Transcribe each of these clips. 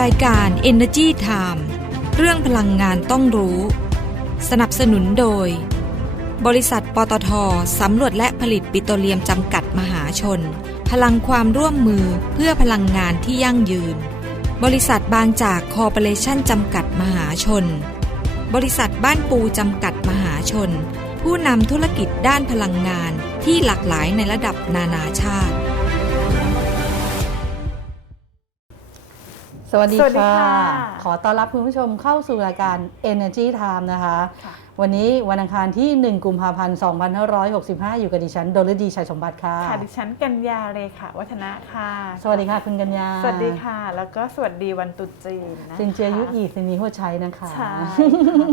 รายการ Energy Time เรื่องพลังงานต้องรู้ สนับสนุนโดย บริษัทปตทสำรวจและผลิตปิโตรเลียมจำกัดมหาชน พลังความร่วมมือเพื่อพลังงานที่ยั่งยืน บริษัทบางจากคอร์ปอเรชั่นจำกัดมหาชน บริษัทบ้านปูจำกัดมหาชน ผู้นำธุรกิจด้านพลังงานที่หลากหลายในระดับนานาชาติ สวัสดีสวัสดีค่ะ ค่ะ ขอต้อนรับคุณผู้ชมเข้าสู่รายการ Energy Time นะคะ ค่ะ วันนี้วันอังคารที่ 1 กุมภาพันธ์ 2565 อยู่กับดิฉันดลดีชัยสมบัติค่ะ ค่ะ ดิฉันกัญญาเลยค่ะวัฒนะค่ะ สวัสดีค่ะคุณกัญญา สวัสดีค่ะ แล้วก็สวัสดีวันตรุษจีนนะคะซินเจียยุอีซินีหัวชัยนะคะใช่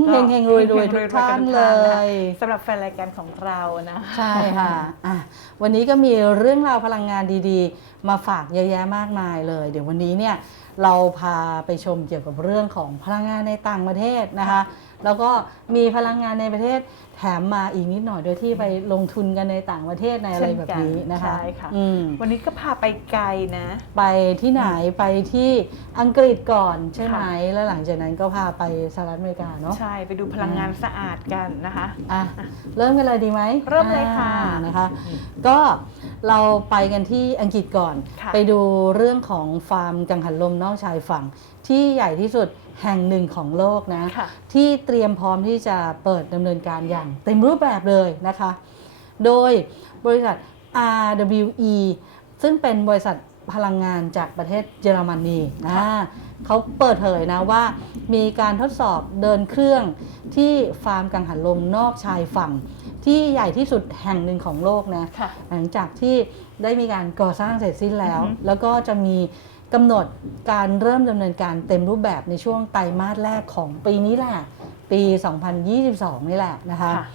เฮงเฮงรวยรวยๆทุกท่านเลยสำหรับแฟนรายการของเรานะ ใช่ค่ะอะ วันนี้ก็มีเรื่องราวพลังงานดีๆ มาฝากเยอะแยะมากมายเลย เดี๋ยววันนี้เนี่ยเราพาไปชมเกี่ยวกับเรื่องของพลังงานในต่างประเทศนะคะ แล้วก็มีพลังงานในประเทศแถมมาอีกนิดหน่อยโดยที่ไปลงทุนกันในต่างประเทศในอะไรแบบนี้นะคะใช่ค่ะอืมวันนี้ก็พาไปไกลนะ ไปที่ไหนไปที่อังกฤษก่อนใช่ไหมค่ะแล้วหลังจากนั้นก็พาไปสหรัฐอเมริกาเนาะใช่ไปดูพลังงานสะอาดกันนะคะอะเริ่มกันเลยดีไหมเริ่มเลยค่ะอ่านะคะ ก็เราไปกันที่อังกฤษก่อนค่ะไปดูเรื่องของฟาร์มกังหันลมนอกชายฝั่ง ที่ใหญ่ที่สุดแห่งหนึ่งของโลกนะค่ะที่เตรียมพร้อมที่จะเปิดดำเนินการอย่างเต็มรูปแบบเลยนะคะ โดยบริษัท RWE ซึ่งเป็นบริษัทพลังงานจากประเทศเยอรมนีนะเขาเปิดเผยนะว่ามีการทดสอบเดินเครื่องที่ฟาร์มกังหันลมนอกชายฝั่ง ที่ใหญ่ที่สุดแห่งหนึ่งของโลกนะค่ะหลังจากที่ได้มีการก่อสร้างเสร็จสิ้นแล้วอือฮึแล้วก็จะมี กำหนดการเริ่มดำเนินการเต็มรูปแบบในช่วงไตรมาสแรกของปีนี้แหละ ปี 2022 นี่แหละนะคะค่ะ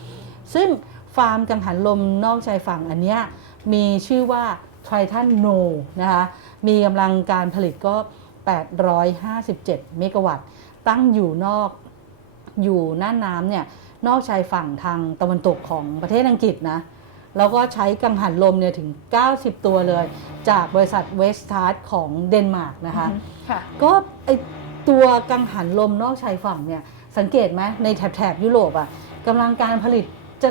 ซึ่ซึ่งฟาร์มกังหันลมนอกชายฝั่งอันเนี้ยมีชื่อว่า Triton No นะคะ มีกำลังการผลิตก็ 857 เมกะวัตต์ ตั้งอยู่นอกอยู่หน้าน้ำเนี่ยนอกชายฝั่งทางตะวันตกของประเทศอังกฤษนะ แล้วก็ใช้กังหันลมเนี่ยถึง 90 ตัวเลย จากบริษัทเวสทาร์ดของเดนมาร์กนะคะค่ะก็ไอตัวกังหันลมนอกชายฝั่งเนี่ยสังเกตไหมในแถบแถบยุโรปอะกำลังการผลิตจะ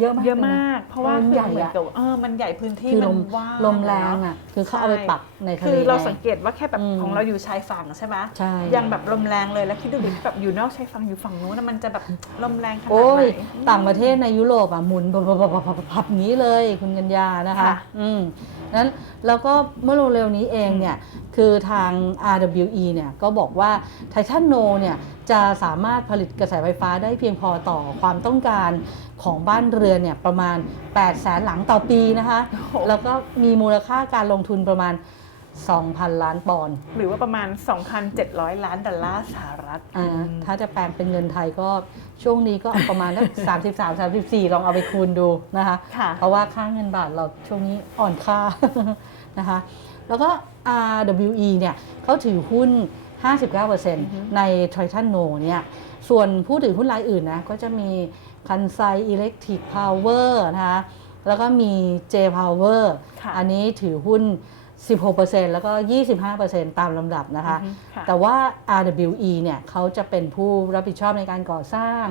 เยอะมากเยอะลนมาก เพราะว่ามันคือใหญ่เหมือนอะกับเออมันใหญ่พื้นที่คือมัลนมว่างลมแรงอะคือเขาเอาไปใช่ปักในทะคืเลอเราไงสังเกตว่าแค่แบบอืมของเราอยู่ชายฝั่งใช่ไหมใช่ยังแบบลมแรงเลยแล้วคิดดูดิแบบอยู่นอกชายฝั่งอยู่ฝั่งนู้นนะมันจะแบบลมแรงขนาดโอ้ไหนยต่างประเทศในยุโรปอะหมุนพับๆๆๆๆอย่างนี้เลยคุณกัญญานะคะค่ะอืมนั้นแล้วก็เมื่อเร็วๆนี้เองเนี่ยคือทาง RWE เนี่ยก็บอกว่าไททันโนเนี่ยจะสามารถผลิตกระแสไฟฟ้าได้เพียงพอต่อความต้องการ ของบ้านเรือนเนี่ยประมาณ 8 แสนหลังต่อปีนะคะโอ้โหแล้วก็มีมูลค่าการลงทุนประมาณ 2,000 ล้านปอนด์หรือว่าประมาณ 2,700 ล้านดอลลาร์สหรัฐอ่าถ้าจะแปลงเป็นเงินไทยก็ช่วงนี้ก็ประมาณสามสิบสามสามสิบสี่ลองเอาไปคูณดูนะคะค่ะเพราะว่าค่าเงินบาทเราช่วงนี้อ่อนค่านะคะแล้วก็ RWE เนี่ยเขาถือหุ้น 59%ใน Triton No เนี่ย ส่วนผู้ถือหุ้นรายอื่นนะ ก็จะมี คันไซอิเล็กทริกพาวเวอร์นะคะแล้วก็มี J Power ค่ะอันนี้ถือหุ้น 16%แล้วก็ 25%ตามลำดับนะคะอือฮึค่ะแต่ว่า RWE เนี่ยเขาจะเป็นผู้รับผิดชอบในการก่อสร้าง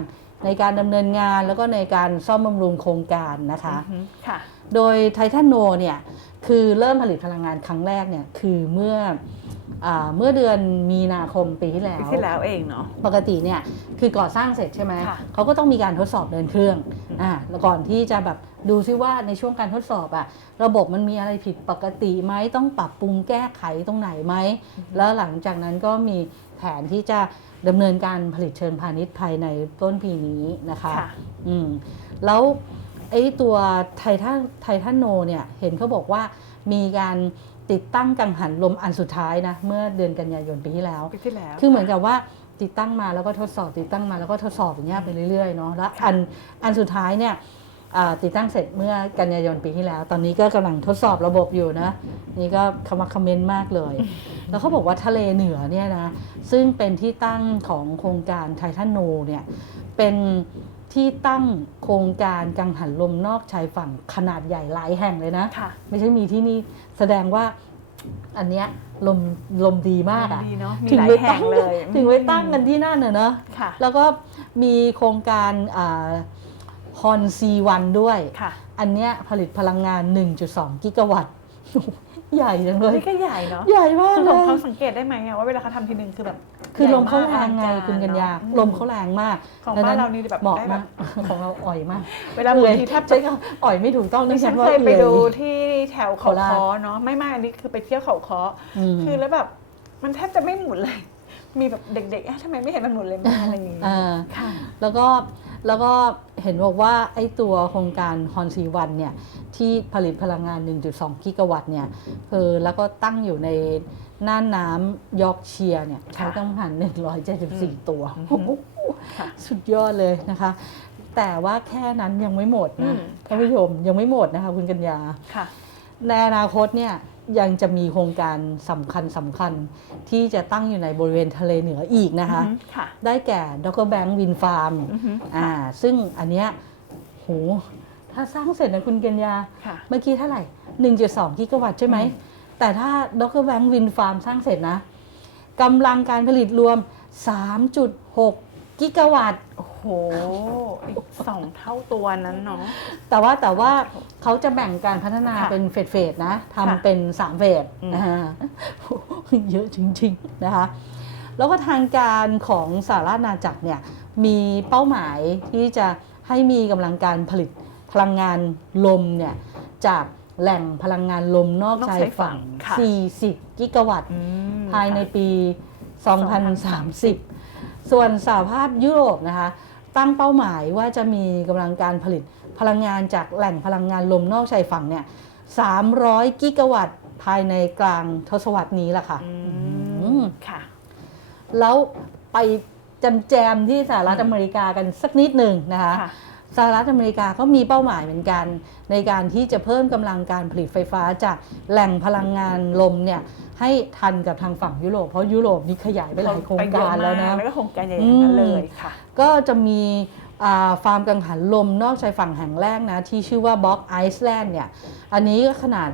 ในการดำเนินงานแล้วก็ในการซ่อมบำรุงโครงการนะคะอือฮึค่ะโดยไททันโนเนี่ย คือเริ่มผลิตพลังงานครั้งแรกเนี่ย คือเมื่ออา เมื่อเดือนมีนาคมปีที่แล้วปีที่แล้วเองเนาะปกติเนี่ยคือก่อสร้างเสร็จใช่ไหมค่ะเขาก็ต้องมีการทดสอบเดินเครื่องอ่าแล้วก่อนที่จะแบบดูซิว่าในช่วงการทดสอบอะระบบมันมีอะไรผิดปกติไหมต้องปรับปรุงแก้ไขตรงไหนไหมแล้วหลังจากนั้นก็มีแผนที่จะดำเนินการผลิตเชิงพาณิชย์ภายในต้นปีนี้นะคะค่ะอืมแล้วไอ้ตัวไททันไททันโนเนี่ยเห็นเขาบอกว่ามีการ ติดตั้งกังหันลมอันสุดท้ายนะเมื่อเดือนกันยายนปีที่แล้ว ปีที่แล้ว คือเหมือนกับว่าติดตั้งมาแล้วก็ทดสอบ ติดตั้งมาแล้วก็ทดสอบอย่างเงี้ยไปเรื่อยๆเนาะแล้วอันอันสุดท้ายเนี่ยอ่าติดตั้งเสร็จเมื่อกันยายนปีที่แล้ว ตอนนี้ก็กำลังทดสอบระบบอยู่นะ นี่ก็คำมาคอมเมนต์มากเลย แล้วเขาบอกว่าทะเลเหนือเนี่ยนะซึ่งเป็นที่ตั้งของโครงการไททันโนเนี่ยเป็น ที่ตั้งโครงการกังหันลมนอกชายฝั่งขนาดใหญ่หลายแห่งเลยนะค่ะไม่ใช่มีที่นี่แสดงว่าอันเนี้ยลมลมดีมากอะดีเนาะมีถึงหลายไว้แห่ตั้งงเลยถึงไว้ตั้งกันที่นั่นเนอะเนอะค่ะแล้วก็มีโครงการฮอนซีวันด้วยค่ะอันเนี้ยผลิตพลังงาน 1.2 กิกะวัตต์ ใหญ่จังเลยนี่ก็ใหญ่เนาะใหญ่มากคือเลผมยเขาสังเกตได้ไหมอะว่าเวลาเขาทำทีนึงคือแบบคือลมเขาใหญ่แรงไงอลัคุณกัญญาเนอะลมเขาแรงมากของดับ้านนั้นเรานี่แบบเหมาะได้แบมาบกของเราอ่อยมาก เวลาบางทีแทบใช่ค่ะอ่อยไม่ถูกต้องดิต้องฉัใช้นว่าเคยไปอื่อดูที่แถวเขาโคราชคอเนาะไม่ไม่อันนี้คือไปเที่ยวเขาคอมคือแล้วแบบมันแทบจะไม่หมุนเลย มีแบบเด็กๆเอ๊ะทำไมไม่เห็นมันหมุนเลยมาอะไรอย่างงี้อ่าค่ะแล้วก็ แล้วก็เห็นบอกว่าไอ้ตัวโครงการฮอนซีวันเนี่ยที่ผลิตพลังงาน 1.2 กิกะวัตต์เนี่ยคือแล้วก็ตั้งอยู่ในน่านน้ำยอร์กเชียร์เนี่ยค่ะใช้กังหัน 174 ตัวอืมโอ้โหค่ะสุดยอดเลยนะคะ แต่ว่าแค่นั้นยังไม่หมดอืนะมท่านผู้ชมยังไม่หมดนะคะคุณกัญญาค่ะในอนาคตเนี่ย ยังจะมีโครงการสำคัญสำคัญที่จะตั้งอยู่ในบริเวณทะเลเหนืออีกนะคะ อือฮึค่ะ ได้แก่ดรแบงค์วินฟาร์มอือฮึอ่าซึ่งอันเนี้ยโหถ้าสร้างเสร็จนะคุณเกญญา ค่ะ เมื่อกี้เท่าไหร่ 1.2 กิกะวัตต์ใช่ไหม อืม แต่ถ้าดรแบงค์วินฟาร์มสร้างเสร็จนะกำลังการผลิตรวม 3.6 กิกะวัตต์ โอ้โห อีกสองเท่าตัวนั้นเนาะ แต่ว่าแต่ว่าเขาจะแบ่งการพัฒนาค่ะเป็นเฟสเฟสๆนะค่ะทำเป็น 3 เฟสอืม นะฮะเยอะจริง ๆ นะคะ แล้วก็ทางการของสหราชอาณาจักรเนี่ย มีเป้าหมายที่จะให้มีกำลังการผลิตพลังงานลมเนี่ย จากแหล่งพลังงานลมนอกนอกชาชายยฝั่ฝั่งง ค่ะ 40 กิกะวัตต์ อืม ภายในค่ะปี 2030 ส่วนสหภาพยุโรปนะคะ ตั้งเป้าหมายว่าจะมีกำลังการผลิตพลังงานจากแหล่งพลังงานลมนอกชายฝั่งเนี่ย300 กิกะวัตต์ภายในกลางทศวรรษนี้แหละค่ะอือืมมค่ะ แล้วไปจำแจมที่สหรัฐอเมริกากันสักนิดหนึ่งนะคะค่ะสหรัฐอเมริกาก็มีเป้าหมายเหมือนกัน ในการที่จะเพิ่มกำลังการผลิตไฟฟ้าจากแหล่งพลังงานลมเนี่ย ให้ทันกับทางฝั่งยุโรปเพราะยุโรปนี่ขยายไปหลายโครงการแล้วนะแล้วก็โครงการใหญ่ๆทั้งนั้นเลยค่ะ ก็จะมีอ่าฟาร์มกังหันลมนอกชายฝั่งแห่งแรกนะ ที่ชื่อว่าบ็อกไอซ์แลนด์เนี่ย อันนี้ก็ขนาด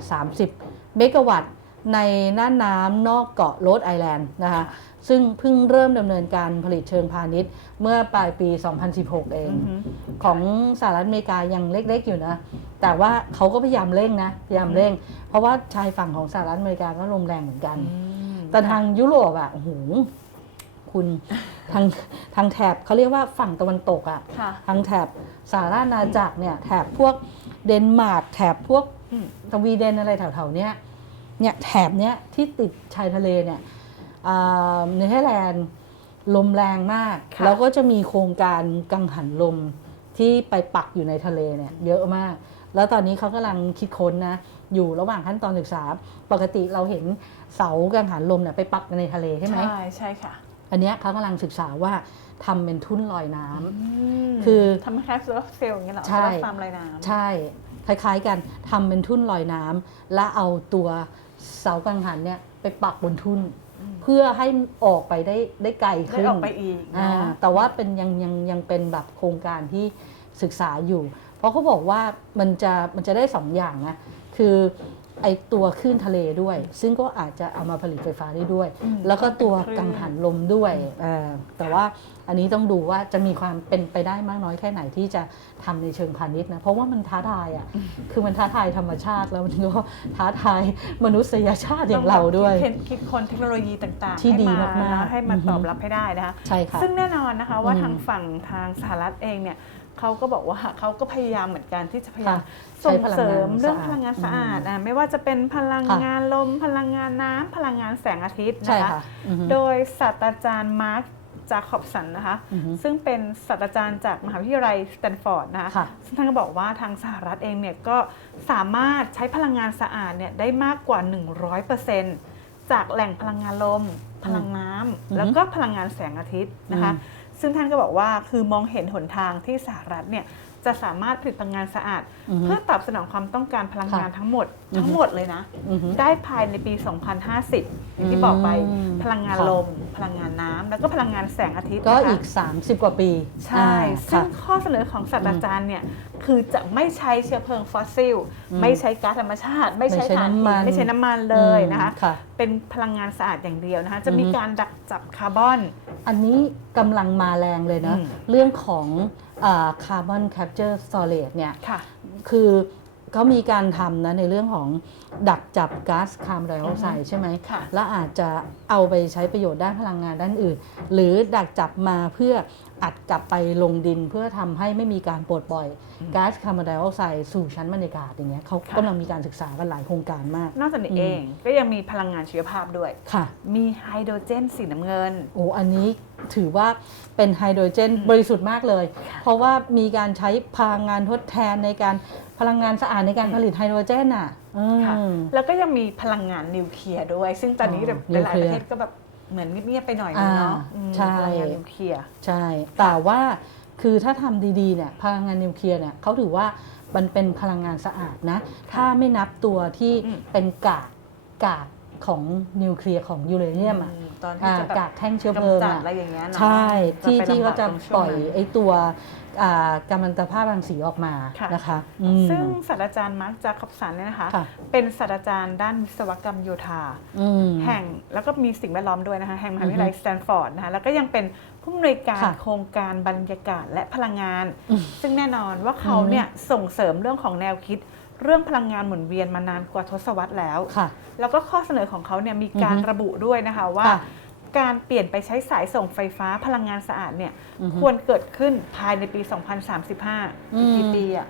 30 เมกะวัตต์ในน่านน้ำนอกเกาะโรดไอแลนด์นะคะซึ่งเพิ่งเริ่มดำเนินการผลิตเชิงพาณิชย์ เมื่อปลายปี 2016 เองอือฮึของสหรัฐอเมริกายังเล็กๆอยู่นะ แต่ว่าเขาก็พยายามเร่งนะพยายามเร่ง เพราะว่าชายฝั่งของสหรัฐอเมริกาก็ลมแรงเหมือนกันอืมแต่ทางยุโรปอะโอ้โหคุณทางทางแถบเขาเรียกว่าฝั่งตะวันตกอะค่ะทางแถบสหราชอาณาจักรเนี่ยแถบพวกเดนมาร์กแถบพวกอืมสวีเดนอะไรแถวๆเนี้ยเนี่ยแถบเนี้ยที่ติดชายทะเลเนี่ยอ่าเนเธอร์แลนด์ลมแรงมากค่ะแล้วก็จะมีโครงการกังหันลมที่ไปปักอยู่ในทะเลเนี่ยเยอะมาก แล้วตอนนี้เขากำลังคิดค้นนะ อยู่ระหว่างขั้นตอนศึกษา ปกติเราเห็นเสากังหันลมเนี่ยไปปักในทะเลใช่ไหมใช่ใช่ค่ะ อันเนี้ยเขากำลังศึกษาว่าทำเป็นทุ่นลอยน้ำมคือทำให้คล้ายโซลาร์เซลล์อย่างเงี้ยเหรอใช่โซลาร์ฟาร์มลอยน้ำใช่ คล้ายๆกันทำเป็นทุ่นลอยน้ำและเอาตัวเสากังหันเนี่ยไปปักบนทุ่นเพื่อให้ออกไปได้ได้ไกลได้ขึ้นออกไปอีกอ่าเนาะแต่ว่าเป็นยังยังยังเป็นแบบโครงการที่ศึกษาอยู่ เพราะเขาบอกว่ามันจะมันจะได้สองอย่างนะคือไอตัวคลื่นทะเลด้วย ซึ่งก็อาจจะเอามาผลิตไฟฟ้าได้ด้วยอืมแล้วก็ตัวเป็นคลื่นกังหันลมด้วยอ่าแต่ว่าอันนี้ต้องดูว่าจะมีความเป็นไปได้มากน้อยแค่ไหนที่จะทำในเชิงพาณิชย์นะเพราะว่ามันท้าทายอะคือมันท้าทายธรรมชาติแล้วมันก็ท้าทายมนุษยชาติอย่างเราด้วยต้องแบบคิดคนเทคโนโลยีต่างๆที่ดีให้มากๆให้มันอือฮึตอบรับให้ได้นะคะใช่ค่ะซึ่งแน่นอนนะคะว่าอืมทางฝั่งทางสหรัฐเองเนี่ย เขาก็บอกว่าเขาก็พยายามเหมือนกันที่จะพยายามค่ะส่งใช้พลังเสริมงานเรื่องสะอาดพลังงานสะอาดอืมอะไม่ว่าจะเป็นพลังค่ะงานลม พลังงานน้ำพลังงานแสงอาทิตย์ใช่นะคะค่ะอือฮึโดยศาสตราจารย์มาร์คจาคอบสันนะคะอือฮึซึ่งเป็นศาสตราจารย์จากมหาวิทยาลัยสแตนฟอร์ดนะคะค่ะซึ่งท่านก็บอกว่าทางสหรัฐเองเนี่ยก็สามารถใช้พลังงานสะอาดเนี่ยได้มากกว่า 100%จากแหล่งพลังงานลม พลังน้ำแล้วก็พลังงานแสงอาทิตย์นะคะ ซึ่งท่านก็บอกว่าคือมองเห็นหนทางที่สหรัฐเนี่ยจะสามารถผลิตพลังงานสะอาดอือฮึเพื่อตอบสนองความต้องการพลังงานค่ะทั้งหมดอือฮึ ทั้งหมดเลยนะอือฮึได้ภายในปี 2050 อย่างที่บอกไปอืมพลังงานค่ะลม พลังงานน้ำแล้วก็พลังงานแสงอาทิตย์ก็นะคะอีก 30 กว่าปี ใช่อ่าซึ่งค่ะข้อเสนอของศาสตราจารย์เนี่ย คือจะไม่ใช้เชื้อเพลิงฟอสซิลอืมไม่ใช้ก๊าซธรรมชาติ ไม่ใช้ไม่ใช้ถ่านน้ำหิมันนไม่ใช้น้ำมันเลยนะคะอืมค่ะเป็นพลังงานสะอาดอย่างเดียวนะคะจะมีอือฮึการดักจับคาร์บอน อันนี้กำลังมาแรงเลยนะอืมเรื่องของคาร์บอนแคปเจอร์สโตรจเนี่ยค่ะคือ เขามีการทำนะในเรื่องของดักจับก๊าซคาร์บอนไดออกไซด์ใช่ไหมค่ะแล้วอาจจะเอาไปใช้ประโยชน์ด้านพลังงานด้านอื่น หรือดักจับมาเพื่ออัดกลับไปลงดินเพื่อทำให้ไม่มีการปลดปล่อยก๊าซคาร์บอนไดออกไซด์สู่ชั้นบรรยากาศอย่างเงี้ยเขาค่ะกำลังมีการศึกษากันหลายโครงการมาก นอกจากนี้อืมเองก็ยังมีพลังงานชีวภาพด้วยค่ะ มีไฮโดรเจนสีน้ำเงินโอ้อันนี้ถือว่าเป็นไฮโดรเจนอืมบริสุทธิ์มากเลย เพราะว่ามีการใช้พลังงานทดแทนในการพลังงานสะอาดในการผลิตไฮโดรเจนอะอืมค่ะแล้วก็ยังมีพลังงานนิวเคลียร์ด้วย ซึ่งตอนนี้อ๋อแบบนิวหลายเคลีๆยร์ประเทศก็แบบเหมือนเงียบๆไปหน่อยนึงเนาะอ่าอืมใช่พลังงานนิวเคลียร์ใช่ แต่ว่าคือถ้าทำดีๆเนี่ยพลังงานนิวเคลียร์เนี่ยเขาถือว่ามันเป็นพลังงานสะอาดนะ ถ้าไม่นับตัวที่อืมเป็นกากกากของนิวเคลียร์ของยูเรเนียมอะอืมตอนที่อ่าจะแบบกากแท่งเชื้อเพลิงกำจัดอะอะไรอย่างเงี้ยเนาะใช่ที่จะไปที่เขาจะลำบกตรงช่วงปล่อยนั้นไอ้ตัวอ่า กัมมันตภาพรังสีออกมาค่ะนะคะอืมซึ่งศาสตราจารย์มาร์คจาคอบสันเนี่ยนะคะค่ะเป็นศาสตราจารย์ด้านวิศวกรรมโยธาอืมแห่งแล้วก็มีสิ่งแวดล้อมด้วยนะคะแห่งมหาวิทยาลัยอือฮึสแตนฟอร์ดนะคะแล้วก็ยังเป็นผู้อำนวยการค่ะโครงการบรรยากาศและพลังงานอืมซึ่งแน่นอนว่าเขาอือฮึเนี่ยส่งเสริมเรื่องของแนวคิดเรื่องพลังงานหมุนเวียนมานานกว่าทศวรรษแล้วค่ะแล้วก็ข้อเสนอของเขาเนี่ยมีการอือฮึระบุด้วยนะคะว่าค่ะ การเปลี่ยนไปใช้สายส่งไฟฟ้าพลังงานสะอาดเนี่ยอือฮึควรเกิดขึ้นภายในปี 2035อืมกี่ปีอะ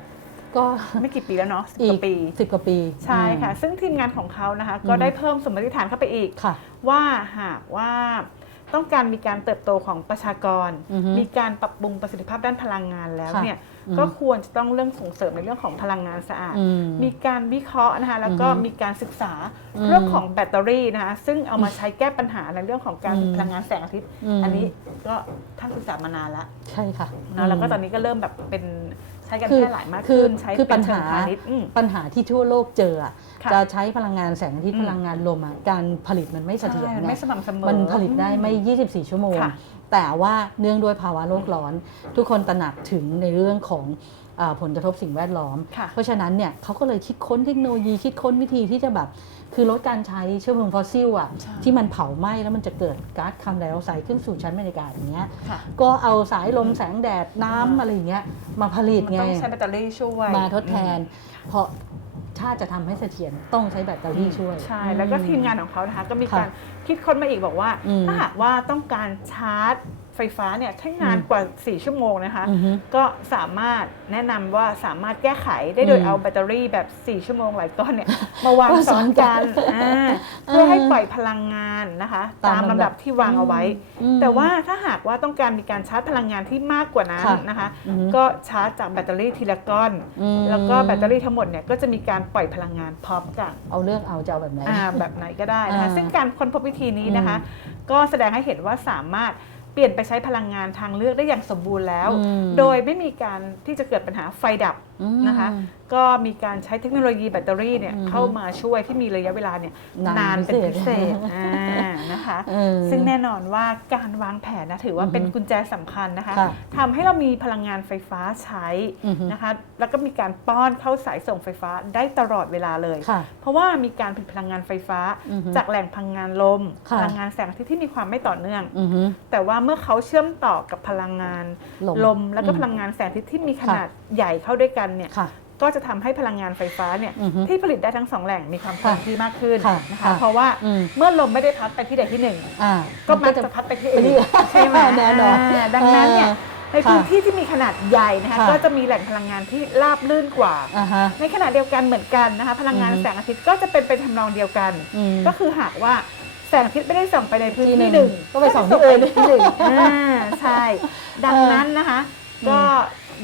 ก็ไม่กี่ปีแล้วเนาะสิบอีกกว่าปีสิบกว่าปี ใช่ค่ะอืมซึ่งทีมงานของเขานะคะอือฮึก็ได้เพิ่มสมมติฐานเข้าไปอีกค่ะว่าหากว่า ต้องการมีการเติบโตของประชากรอือฮึมีการปรับปรุงประสิทธิภาพด้านพลังงานแล้วค่ะเนี่ยอือฮึก็ควรจะต้องเรื่องส่งเสริมในเรื่องของพลังงานสะอาดอืมมีการวิเคราะห์นะคะแล้วก็อือฮึมีการศึกษาอืมเรื่องของแบตเตอรี่นะคะซึ่งเอามาใช้แก้ปัญหาในเรื่องของการอืมพลังงานแสงอาทิตย์อืมอันนี้ก็ท่านศึกษามานานแล้วใช่ค่ะเนอะแล้วก็ตอนนี้ก็เริ่มแบบเป็น ใช้กันคือแพร่หลายมากคือขึ้นใช้คือเป็ปัญนเชิงหาพาณิชย์อืมปัญหาที่ทั่วโลกเจออะค่ะจะใช้พลังงานแสงอาทิตย์อืมพลังงานลมอะการผลิตมันไม่เสถียรใช่ไงไม่สม่ำเสมอมันผลิตได้ไม่ 24 ชั่วโมงค่ะแต่ว่าเนื่องด้วยภาวะโลกร้อน ทุกคนตระหนักถึงในเรื่องของอา ผลกระทบสิ่งแวดล้อมค่ะเพราะฉะนั้นเนี่ยเขาก็เลยคิดค้นเทคโนโลยีคิดค้นวิธีที่จะแบบคือลดการใช้เชื้อเพลิงฟอสซิลอะใช่ที่มันเผาไหม้แล้วมันจะเกิดก๊าซคาร์บอนไดออกไซด์ขึ้นสู่ชั้นบรรยากาศอย่างเงี้ยค่ะก็เอาสายลมแสงแดดน้ำอะไรอย่างเงี้ยมาผลิตมันไงต้องใช้แบตเตอรี่ช่วยมาทดแทนเพราะถ้าจะทำให้เสถียรต้องใช้แบตเตอรี่ช่วย ใช่ แล้วก็ทีมงานของเขานะคะ ก็มีค่ะการคิดค้นมาอีกบอกว่าอืมถ้าหากว่าต้องการชาร์จ ไฟฟ้าเนี่ยให้นานอืมกว่า 4 ชั่วโมงนะคะอือฮึก็สามารถแนะนำว่าสามารถแก้ไขได้โดยอืมเอาแบตเตอรี่แบบ 4 ชั่วโมงหลายก้อนเนี่ย มาวางมาซ้ซ้ออนนกักันนอ่าเพื่อให้ปล่อยพลังงานนะคะ ตาตามมลำลำดัดับบที่วางเอาไว้ อืมแต่ว่าถ้าหากว่าต้องการมีการชาร์จพลังงานที่มากกว่านั้นค่ะนะคะ อือฮึ ก็ชาร์จจากแบตเตอรี่ทีละก้อน อืมแล้วก็แบตเตอรี่ทั้งหมดเนี่ยก็จะมีการปล่อยพลังงานพร้อมกันเอาเรื่องเอาจะเอาแบบไหน อ่าแบบไหนก็ได้นะคะอ่าซึ่งการค้นพบวิธีนี้นะคะ ก็แสดงให้เห็นว่าสามารถ เปลี่ยนไปใช้พลังงานทางเลือกได้อย่างสมบูรณ์แล้วอืมโดยไม่มีการที่จะเกิดปัญหาไฟดับอืม นะคะ ก็มีการใช้เทคโนโลยีแบตเตอรี่เนี่ยอืมเข้ามาช่วยที่มีระยะเวลาเนี่ยนานนานเป็นพิพิเศเศษษอ่านะคะเออซึ่งแน่นอนว่าการวางแผนนะถือว่าอือฮึเป็นกุญแจสำคัญนะคะค่ะทำให้เรามีพลังงานไฟฟ้าใช้อือฮึนะคะ แล้วก็มีการป้อนเข้าสายส่งไฟฟ้าได้ตลอดเวลาเลยค่ะเพราะว่ามีการผลิตพลังงานไฟฟ้าอือฮึจากแหล่งพลังงานลมค่ะพลังงานแสงอาทิตย์ที่มีความไม่ต่อเนื่องอือฮึแต่ว่าเมื่อเขาเชื่อมต่อกับพลังงานลมลมแล้วก็อืมพลังงานแสงอาทิตย์ที่มีขค่ะนาด ใหญ่เข้าด้วยกันเนี่ยค่ะก็จะทำให้พลังงานไฟฟ้าเนี่ยอือฮึที่ผลิตได้ทั้งสองแหล่งมีความคงค่ะที่มากขึ้นค่ะนะคะค่ะเพราะว่าอืมเมื่อลมไม่ได้พัดไปที่ใดที่หนึ่งอ่าก็มักนจะพัดไปที่ไปอื่ที่นใช่ไหมแน่นอนาดังนั้นเนี่ยเออในพื้นที่ที่มีขนาดใหญ่นะคะค่ะก็จะมีแหล่งพลังงานที่ราบลื่นกว่าอ่าฮะในขณะเดียวกันเหมือนกันนะคะพลังงานอือฮึแสงอาทิตย์ก็จะเป็นไปทำนองเดียวกันอืมก็คือหากว่าแสงอาทิตย์ไม่ได้ส่องไปในพื้นที่ที่หหนึ่นึ่งงก็ไปส่องที่อื่นก็จะส่งไปที่หนึ่งอ่าใช่ ดังเออนั้นนะคะอืม ก็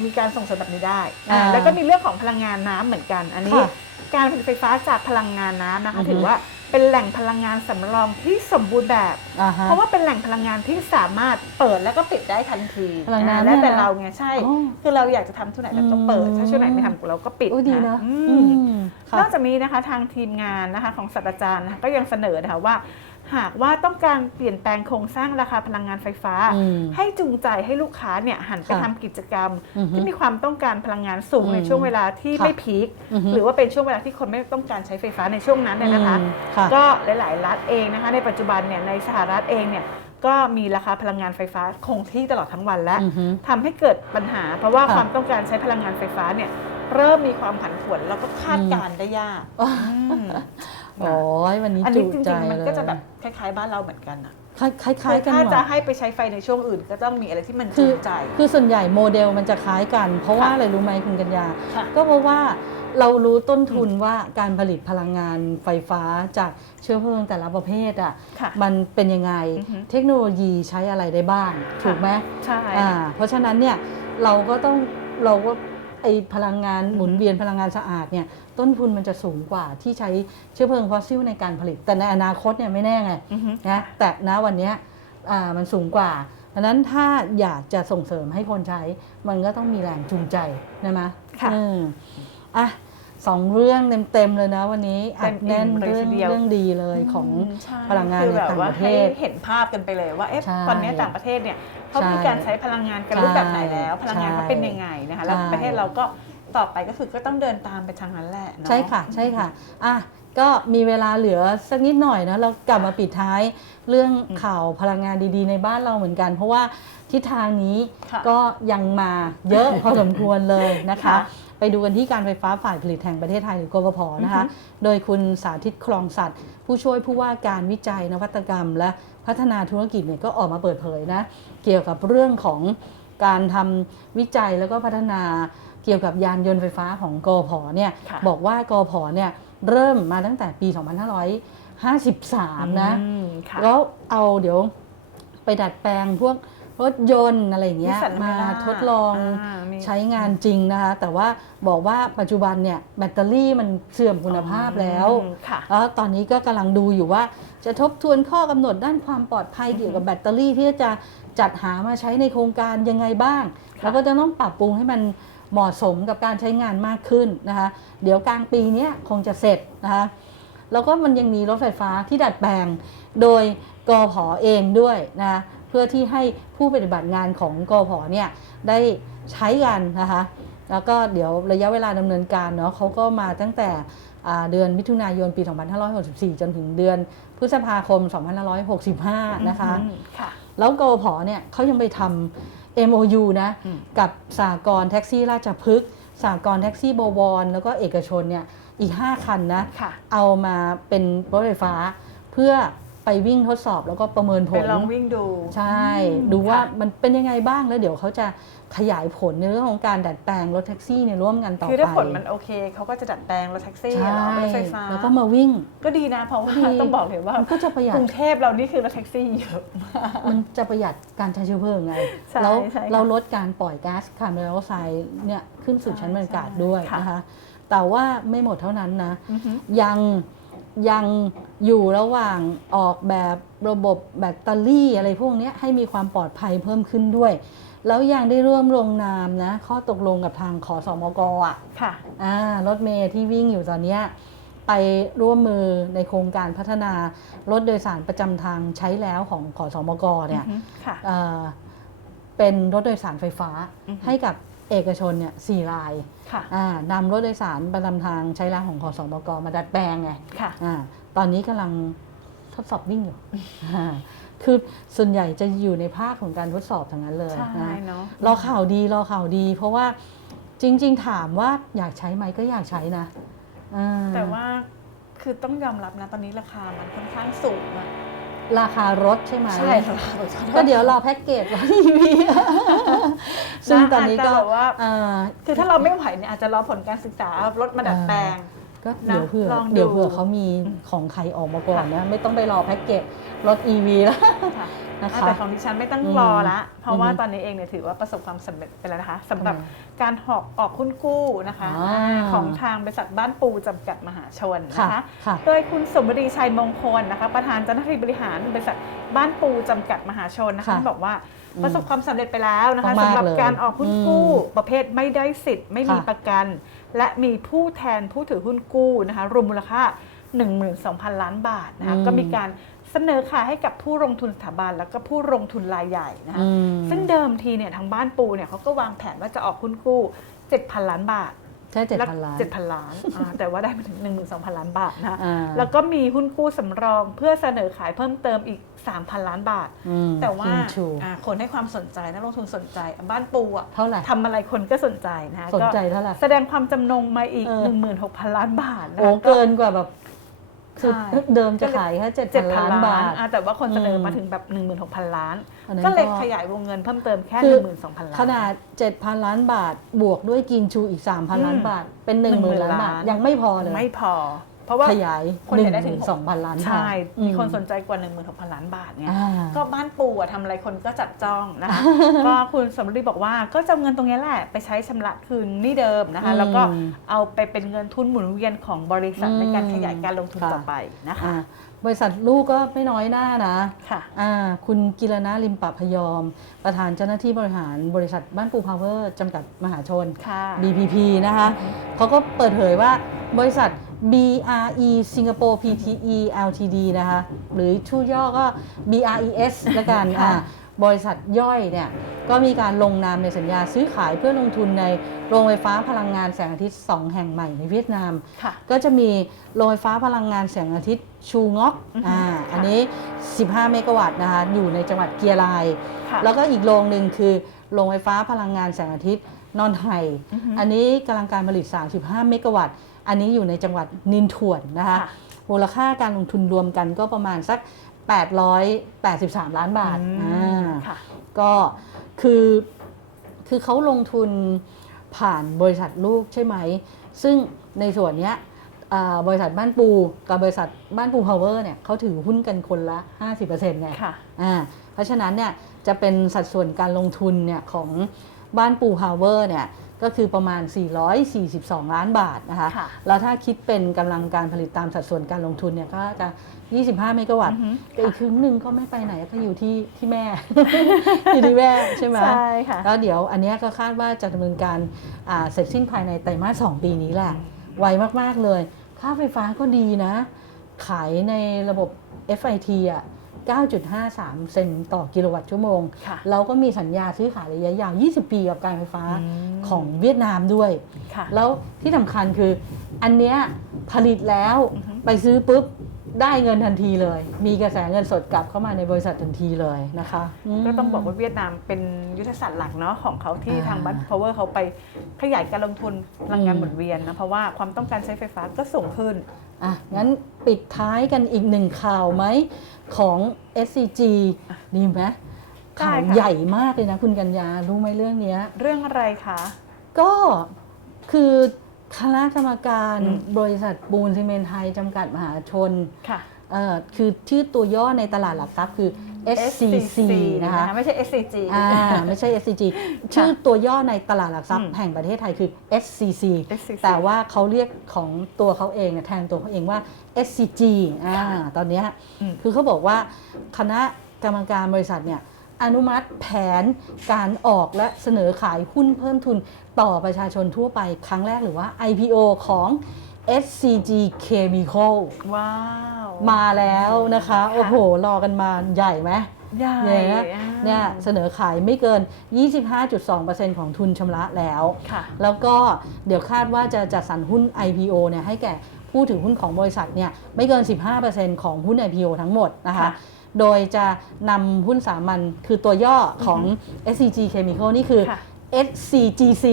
มีการส่งเสริมแบบนี้ได้อ่าอ่าแล้วก็มีเรื่องของพลังงานน้ำเหมือนกัน อันนี้ ค่ะการผลิตไฟฟ้าจากพลังงานน้ำนะคะอือฮึ ถือว่าเป็นแหล่งพลังงานสำรองที่สมบูรณ์แบบ อ่าฮะ เพราะว่าเป็นแหล่งพลังงานที่สามารถเปิดแล้วก็ปิดได้ทันทีพลังงานอ่แล้วแต่เนี่ยนะเราไงใช่ อ๋อคือเราอยากจะทำช่วงไหนเราก็เปิดถ้าช่วงไหนไม่ทำเราก็ปิดโอ้ดีนะอือืมมค่ะ นอกจากนี้นะคะทางทีมงานนะคะของศาสตราจารย์นะคะก็ยังเสนอนะคะว่า หากว่าต้องการเปลี่ยนแปลงโครงสร้างราคาพลังงานไฟฟ้าอืมให้จูงใจให้ลูกค้าเนี่ยหันไปค่ะทำกิจกรรมอือฮึที่มีความต้องการพลังงานสูงอืมในช่วงเวลาที่ค่ะไม่พีคอือฮึหรือว่าเป็นช่วงเวลาที่คนไม่ต้องการใช้ไฟฟ้าในช่วงนั้นเนี่ยนะคะอืมค่ะก็หลาย ๆ รัฐเองนะคะ ในปัจจุบันเนี่ยในสหรัฐเองเนี่ยก็มีราคาพลังงานไฟฟ้าคงที่ตลอดทั้งวันแล้วอือฮึทำให้เกิดปัญหา เพราะว่าค่ะความต้องการใช้พลังงานไฟฟ้าเนี่ยเริ่มมีความผันผวนแล้วก็คาดการณ์ได้ยากอ๋ออืม โอ้ยวันนี้อันจุนี้จใจริงๆมันเลยก็จะแบบคล้ายๆบ้านเราเหมือนกันอะคล้ายคล้ายๆกันถ้าหมจะดให้ไปใช้ไฟในช่วงอื่น ก็ต้องมีอะไรที่มันคืจูองใจ คือส่วนใหญ่โมเดลมันจะคล้ายกัน เพราะว่าค่ะอะไรรู้ไหมคุณกัญญาค่ะก็เพราะว่าเรารู้ต้นทุนว่าการผลิตพลังงานไฟฟ้าจากเชื้อเพลิงแต่ละประเภทอะค่ะมันเป็นยังไงอือฮึเทคโนโลยีใช้อะไรได้บ้าง ถูกไหมใช่อ่าเพราะฉะนั้นเนี่ยเราก็ต้องเราก็ไอพลังงานอือฮึหมุนเวียนพลังงานสะอาดเนี่ย ต้นทุนมันจะสูงกว่าที่ใช้เชื้อเพลิงฟอสซิลในการผลิต แต่ในอนาคตเนี่ยไม่แน่ไงอือฮึนะแต่ณวันเนี้ยอ่ามันสูงกว่าดังนั้นถ้าอยากจะส่งเสริมให้คนใช้มันก็ต้องมีแรงจูงใจนะมะค่ะเอออะสองเรื่องเต็มๆเลยนะวันนี้อัดเต็มอิ่มแน่นเลยเรื่องทีเดียวเรื่องดีเลยของมใช่พลังงานคือในแบบต่างว่าประเทให้ศเห็นภาพกันไปเลยว่าเอ๊ะใช่ตอนนี้ต่างประเทศเนี่ยเขาใช่มีการใช้พลังงานกันใช่รูปแบบไหนแล้ว พลังงานเขาใช่เป็นยังไงนะคะแล้วใช่ประเทศเราก็ ต่อไปก็คือก็ต้องเดินตามไปทางนั้นแหละเนาะ ใช่ค่ะใช่ค่ะอะก็มีเวลาเหลือสักนิดหน่อยนะเรากลับมาปิดท้ายเรื่องข่าวพลังงานดีๆ ในบ้านเราเหมือนกัน เพราะว่าทิศทางนี้ค่ะก็ยังมาเยอะ พอสมควรเลยนะคะ ค่ะไปดูกันที่การไฟฟ้าฝ่ายผลิตแห่งประเทศไทยหรือกฟผนะคะ อือฮึ โดยคุณสาธิตคลองสัตว์ผู้ช่วยผู้ว่าการวิจัยนวัตกรรม และพัฒนาธุรกิจเนี่ยก็ออกมาเปิดเผยนะ เกี่ยวกับเรื่องของการทำวิจัยแล้วก็พัฒนา เกี่ยวกับยานยนต์ไฟฟ้าของกอพเนี่ยค่ะบอกว่ากอพเนี่ยเริ่มมาตั้งแต่ปี 2553นะอืมค่ะแล้วเอาเดี๋ยวไปดัดแปลงพวกรถยนต์อะไรอย่างเงี้ย Nissan มา Navara ทดลองอ่ามีใช้งานจริงนะคะ แต่ว่าบอกว่าปัจจุบันเนี่ยแบตเตอรี่มันเสื่อมคุณภาพแล้วอืมค่ะแล้วตอนนี้ก็กำลังดูอยู่ว่าจะทบทวนข้อกำหนดด้านความปลอดภัยเกี่ยวกับแบตเตอรี่ที่จะจัดหามาใช้ในโครงการยังไงบ้างค่ะแล้วก็จะต้องปรับปรุงให้มัน เหมาะสมกับการใช้งานมากขึ้นนะคะเดี๋ยวกลางปีเนี้ยคงจะเสร็จนะคะแล้วก็มันยังมีรถไฟฟ้าที่ดัดแปลงโดยกอผอเองด้วยนะเพื่อที่ให้ผู้ปฏิบัติงานของกอผอเนี่ยได้ใช้กันนะคะแล้วก็เดี๋ยวระยะเวลาดำเนินการเนาะเขาก็มาตั้งแต่อ่าเดือนมิถุนายนปี 2564 จนถึงเดือนพฤษภาคม 2565 นะคะอืมค่ะแล้วกอผอเนี่ยเขายังไปทำ MOU นะอืมกับสากรณ์แท็กซี่ราชพฤกษ์สากรณ์แท็กซี่บวร แล้วก็เอกชนเนี่ยอีก 5 คันนะค่ะเอามาเป็นรถไฟฟ้าเพื่อไปวิ่งทดสอบแล้วก็ประเมินผไปลลองวิ่งดู ใช่อืมดูว่าค่ะมันเป็นยังไงบ้างแล้วเดี๋ยวเขาจะ ขยายผลในเรื่องของการดัดแปลงรถแท็กซี่เนี่ยร่วมกันต่อไปคือถ้าผลมันโอเคเขาก็จะดัดแปลงรถแท็กซี่ใช่เหรอเป็นรถไฟฟ้าแล้วก็มาวิ่ง ก็ดีนะเพราะว่าดีต้องบอกเลยว่ามันก็จะประหยักดรุงเทพเรานี่คือรถแท็กซี่เยอะมากมันจะประหยัดการใช้เชื้อเพลิงไงใช่แล้วใช่ค่ะเราลดการปล่อยก๊าซคาร์บอนไดออกไซด์เนี่ยขึ้นสู่ชั้นบรรยากาศใช่ด้วยค่ะนะคะแต่ว่าไม่หมดเท่านั้นนะอือฮึยังยังอยู่ระหว่างออกแบบระบบแบตเตอรี่อะไรพวกเนี้ยให้มีความปลอดภัยเพิ่มขึ้นด้วย แล้วยังได้ร่วมลงนามนะ ข้อตกลงกับทางขอสมกอะค่ะอ่ารถเมย์ที่วิ่งอยู่ตอนเนี้ยไปร่วมมือในโครงการพัฒนารถโดยสารประจำทางใช้แล้วของขอสมกเนี่ยอือฮึค่ะเอ่อเป็นรถโดยสารไฟฟ้าอือฮึให้กับเอกชนเนี่ยสี่รายค่ะอ่านำรถโดยสารประจำทางใช้แล้วของขอสมกมาดัดแปลงไงค่ะอ่าตอนนี้กำลังทดสอบวิ่งอยู่อ่า คือส่วนใหญ่จะอยู่ในภาคของการทดสอบทั้งนั้นเลยใช่นะเนาะรอข่าวดีรอข่าวดี เพราะว่าจริง ๆ ถามว่าอยากใช้ไหมก็อยากใช้นะอ่าแต่ว่าคือต้องยอมรับนะตอนนี้ราคามันค่อนข้างสูงอะราคารถใช่ไหมใช่ราคารถก็เดี๋ยวรอแพ็กเกจว่าทีวีซึ่งตอนนี้ก็าจจะแบบว่าอ่าคือถ้าเราไม่ไหวเนี่ยอาจจะรอผลการศึกษาเอารถมาดัดแปลง ก็เดี๋ยวนะเผื่อลองดูเดี๋ยวเผื่อเขามีของใครออกมาก่อนนะ ไม่ต้องไปรอแพ็กเกจรถ EV แล้วค่ะ นะคะ แต่ของดิฉันไม่ต้องอืมรอละ เพราะว่าอืมตอนนี้เองเนี่ยถือว่าประสบความสำเร็จไปแล้วนะคะสำหรับอืมการหอกออกหุ้นกู้นะคะอ่าของทางบริษัทบ้านปูจำกัดมหาชนค่ะนะคะ ค่ะ โดยคุณสมบดีชัยมงคลนะคะ ประธานเจ้าหน้าที่บริหารบริษัทบ้านปูจำกัดมหาชนนะคะค่ะบอกว่าอืมประสบความสำเร็จไปแล้วนะคะมากๆสำหรับเลยการออกหุ้นกู้อืมประเภทไม่ได้สิทธิ์ไม่มีค่ะ ประกัน และมีผู้แทนผู้ถือหุ้นกู้นะคะรวมมูลค่า 12,000 ล้านบาทนะคะอืมก็มีการเสนอขายให้กับผู้ลงทุนสถาบันแล้วก็ผู้ลงทุนรายใหญ่นะคะอืมซึ่งเดิมทีเนี่ยทางบ้านปูเนี่ยเขาก็วางแผนว่าจะออกหุ้นกู้ 7,000 ล้านบาท ใช่เจ็ดพันล้านเจ็ดพันล้านอ่าแต่ว่าได้มาถึง12,000ล้านบาทนะคะอ่าแล้วก็มีหุ้นกู้สำรองเพื่อเสนอขายเพิ่มเติมอีก3,000ล้านบาทอืมแต่ว่าคิงชูอ่าคนให้ความสนใจนักลงทุนสนใจบ้านปูอะเท่าไหร่ทำอะไรคนก็สนใจนะคะสนใจก็เท่าไหร่แสดงความจำนงมาอีกเออ16,000ล้านบาทนะโอ้คะเกินกว่าแบบ คือใช่เดิมจะขายแค่เจ็ดเจ็ดพันพันล้านล้านบาทอะแต่ว่าคนเสนอมาอืมถึงแบบ 16,000 ล้านอันนั้นก็เลยก็ขยายวงเงินเพิ่มเติมแค่คือ12,000 ล้าน ขนาด 7,000 ล้านบาทบวกด้วยกินชูอีก 3,000 ล้านอืมบาท เป็น 10,000 10,000ล้านบาทล้านยังไม่พอเลยไม่พอ เพราะว่าขยายคนอยากได้ถึง12,000ล้านบาทใช่ มีคนสนอืใจกว่า16,000 ล้านบาทเนี่ยอ่าก็บ้านปูอะทำอะไรคนก็จับจ้องนะคะก็คุณสมฤทธิ์บอกว่าก็จะเอาเงินตรงนี้แหละ ไปใช้ชำระคืนหนี่เดิมนะคะอืมแล้วก็เอาไปเป็นเงินทุนหมุนเวียนของบริษัทอืมในการขยายการลงทุนค่ะต่อไปนะคะอ่าบริษัทลูกก็ไม่น้อยหน้านะค่ะอ่าคุณกิรณาลิมปะพยอม ประธานเจ้าหน้าที่บริหารบริษัทบ้านปูพาวเวอร์จำกัดมหาชนค่ะ BPP นะคะเขาก็เปิดเผยว่าบริษัท BRE Singapore PTE Ltd นะคะหรือชื่อย่อก็ BRES ละกันค่ะอ่าบริษัทย่อยเนี่ยก็มีการลงนามในสัญญาซื้อขายเพื่อลงทุนในโรงไฟฟ้าพลังงานแสงอาทิตย์ 2 แห่งใหม่ในเวียดนามค่ะก็จะมีโรงไฟฟ้าพลังงานแสงอาทิตย์ชูงอกอือฮึอ่าค่ะอันนี้ 15 เมกะวัตต์นะคะอยู่ในจังหวัดเกียร์ลายค่ะแล้วก็อีกโรงหนึ่งคือโรงไฟฟ้าพลังงานแสงอาทิตย์นอนไฮอือฮึอันนี้กำลังการผลิต 35 เมกะวัตต์ อันนี้อยู่ในจังหวัดนินทวนนะคะค่ะมูลค่าการลงทุนรวมกันก็ประมาณสัก 883 ล้านบาทอืมอ่าค่ะก็คือคือเขาลงทุนผ่านบริษัทลูกใช่ไหม ซึ่งในส่วนเนี้ยอ่าบริษัทบ้านปูกับบริษัทบ้านปูพาวเวอร์เนี่ยเขาถือหุ้นกันคนละ 50%ไงค่ะอ่าเพราะฉะนั้นเนี่ยจะเป็นสัดส่วนการลงทุนเนี่ยของบ้านปูพาวเวอร์เนี่ย ก็คือประมาณ 442 ล้านบาทนะคะค่ะแล้วถ้าคิดเป็นกำลังการผลิตตามสัดส่วนการลงทุนเนี่ยก็จะ 25 เมกะวัตต์อือฮึแต่อีกครึ่งหนึ่งก็ไม่ไปไหนก็อยู่ที่ที่แม่ อยู่ที่แม่ใช่ไหมใช่ค่ะ แล้วเดี๋ยวอันเนี้ยก็คาดว่าจะดำเนินการอ่าเสร็จสิ้นภายในไตรมาสสองปีนี้แหละ ไวมาก ๆ เลย ค่าไฟฟ้าก็ดีนะ ขายในระบบ FIT อะ 9.53 เซนต์ต่อกิโลวัตต์ชั่วโมงค่ะเราก็มีสัญญาซื้อขายระยะยาว 20 ปีกับการไฟฟ้าอืมของเวียดนามด้วยค่ะแล้วที่สำคัญคืออันเนี้ยผลิตแล้วอือฮึไปซื้อปุ๊บได้เงินทันทีเลย มีกระแสเงินสดกลับเข้ามาในบริษัททันทีเลยนะคะมก็ต้องบอกว่าเวียดนามเป็นยุทธศาสตร์หลักเนาะของเขาที่อ่าทางบัตพาวเวอร์เขาไปขยายการลงทุนพลังงานหมุนเวียนนะ เพราะว่าความต้องการใช้ไฟฟ้าก็สูงขึ้น อะงั้นปิดท้ายกันอีกหนึ่งข่าวไหมของ SCG ดีไหมได้ข่าวค่ะ ใหญ่มากเลยนะคุณกัญญารู้ไหมเรื่องเนี้ย เรื่องอะไรคะ ก็คือคณะกรรมการอืม บริษัทปูนซีเมนต์ไทยจำกัดมหาชนค่ะ เอ่อคือชื่อตัวย่อในตลาดหลักทรัพย์คือ SCC นะคะไม่ใช่ SCG อ่าไม่ใช่ SCG ชื่อตัวย่อในตลาดหลักทรัพอืย์มแห่งประเทศไทยคือ SCC SCC แต่ว่าเขาเรียกของตัวเขาเองเนี่ยแทนตัวเขาเองว่า SCG อ่าค่ะตอนเนี้ยอืมคือเขาบอกว่าคณะกรรมการบริษัทเนี่ยอนุมัติแผนการออกและเสนอขายหุ้นเพิ่มทุนต่อประชาชนทั่วไปครั้งแรกหรือว่า IPO ของ SCG Chemical ว้าว มาแล้วนะคะ โอ้โห รอกันมาใหญ่ไหมใหญ่เนี่ยอ่าเนี่ยเสนอขายไม่เกิน 25.2%ของทุนชำระแล้วค่ะแล้วก็เดี๋ยวคาดว่าจะจัดสรรหุ้น IPO เนี่ยให้แก่ผู้ถือหุ้นของบริษัทเนี่ยไม่เกิน 15%ของหุ้น IPO ทั้งหมดนะคะค่ะโดยจะนำหุ้นสามัญคือตัวย่อของ SCG Chemical นี่คือค่ะ SCGC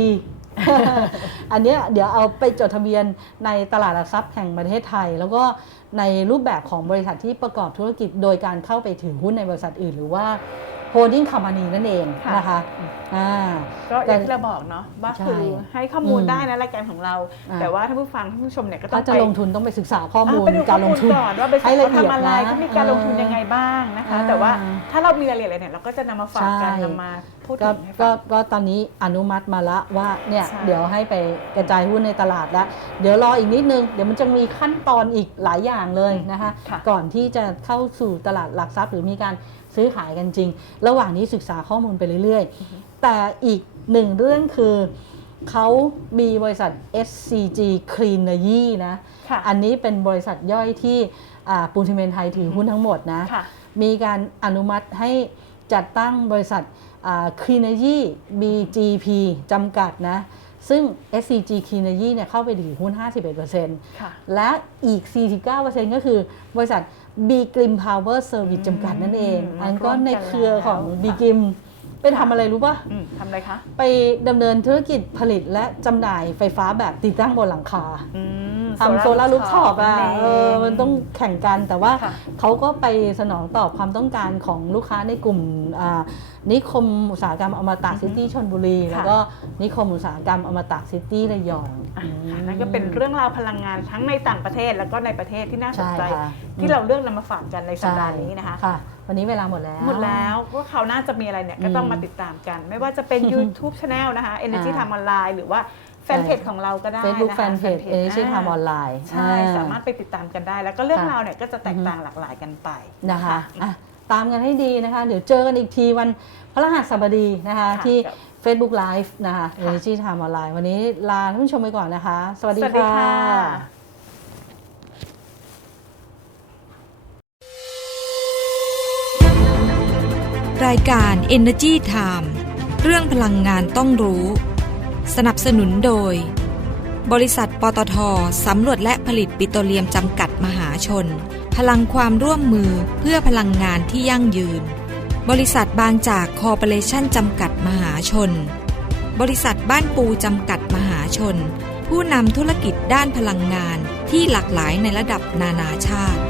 อันเนี้ยเดี๋ยวเอาไปจดทะเบียนในตลาดหลักทรัพย์แห่งประเทศไทย แล้วก็ ในรูปแบบของบริษัทที่ประกอบธุรกิจโดยการเข้าไปถือหุ้นในบริษัทอื่น หรือว่า Holding Company นั่นเองค่ะนะคะอ่าก็อย่างที่เราบอกเนาะว่าใช่คือให้ข้อมูลอืมได้นะรายการของเราอ่าแต่ว่าท่านผู้ฟังท่านผู้ชมเนี่ยก็ต้อถ้างจะไปลงทุนต้องไปศึกษาข้อมูลอ่าไปดูการลงทุนข้อมูก่อนว่าบริษัทให้ละเขาเอียดทำอะไรนะเขามีการลงทุนยังไงบ้างนะคะอ่าแต่ว่าถ้าเรามีรายละเอียดอะไรเนี่ยเราก็จะนำมาฝากกันใช่นำมา พูดก็ถึงให้ก็ฟังก็ตอนนี้อนุมัติมาละว่าเนี่ยใช่ เดี๋ยวให้ไปกระจายหุ้นในตลาดแล้ว เดี๋ยวรออีกนิดนึง เดี๋ยวมันจะมีขั้นตอนอีกหลายอย่างเลยนะคะ ค่ะ ก่อนที่จะเข้าสู่ตลาดหลักทรัพย์หรือมีการซื้อขายกันจริง ระหว่างนี้ศึกษาข้อมูลไปเรื่อยๆ แต่อีกหนึ่งเรื่องคือเขามีบริษัท SCG Cleanergy นะ ค่ะอันนี้เป็นบริษัทย่อยที่อ่าปูนซีเมนต์ไทยถือหุ้นทั้งหมดนะ ค่ะ มีการอนุมัติให้จัดตั้งบริษัท คลีน e ยี BGP จำกัดนะ ซึ่ง SCG c l e a n e r g y เนี่ยเข้าไปถือหุ้น 51%ค่ะและอีก 49%ก็คือบริษัท B Grim Power Service จำกัดนั่นเองอืมอันก็ร่วมกันในเครือของแล้ว B ค่ะ Grim ไปทำอะไรรู้ป่ะ อืมทำอะไรคะไปดำเนินธุรกิจผลิตและจำหน่ายไฟฟ้าแบบติดตั้งบนหลังคาอืม ทำโซลารูฟท็อปอะนั่นเออมันต้องแข่งกันแต่ว่าค่ะ เขาก็ไปสนองตอบความต้องการของลูกค้าในกลุ่มอ่านิคมอุตสาหกรรมอมตะซิตี้ชนบุรี ค่ะ แล้วก็นิคมอุตสาหกรรมอมตะซิตี้ระยองอะนั่นก็เป็นเรื่องราวพลังงานทั้งในต่างประเทศแล้วก็ในประเทศที่น่าสนใจใช่ค่ะที่เราเลือกนำมาฝากกันในสัปดาห์นี้นะคะ ค่ะ วันนี้เวลาหมดแล้ว หมดแล้วว่าคราวหน้าจะมีอะไรเนี่ยก็ต้องมาติดตามกัน ไม่ว่าจะเป็น YouTube Channel นะคะ Energy อ่า Time Online หรือว่าแฟนเพจของเราก็ได้ Facebook นะคะ Fan Page Fanpage Energy อ่า Time Online ใช่อ่สามารถไปติดตามกันได้ แล้วก็เรื่องค่ะราวเนี่ยก็จะแตกต่างหลากหลายกันไปนะคะอะตามกันให้ดีนะคะ เดี๋ยวเจอกันอีกทีวันพฤหัสบดีนะคะค่ะที่ครับ Facebook Live นะคะค่ะ Energy Time Online วันนี้ลาท่านผู้ชมไปก่อนนะคะ สวัสดีสวัสดีค่ะค่ะ รายการ Energy Time เรื่องพลังงานต้องรู้ สนับสนุนโดย บริษัทปตทสำรวจและผลิตปิโตรเลียมจำกัดมหาชน พลังความร่วมมือเพื่อพลังงานที่ยั่งยืน บริษัทบางจากคอร์ปอเรชั่นจำกัดมหาชน บริษัทบ้านปูจำกัดมหาชน ผู้นำธุรกิจด้านพลังงานที่หลากหลายในระดับนานาชาติ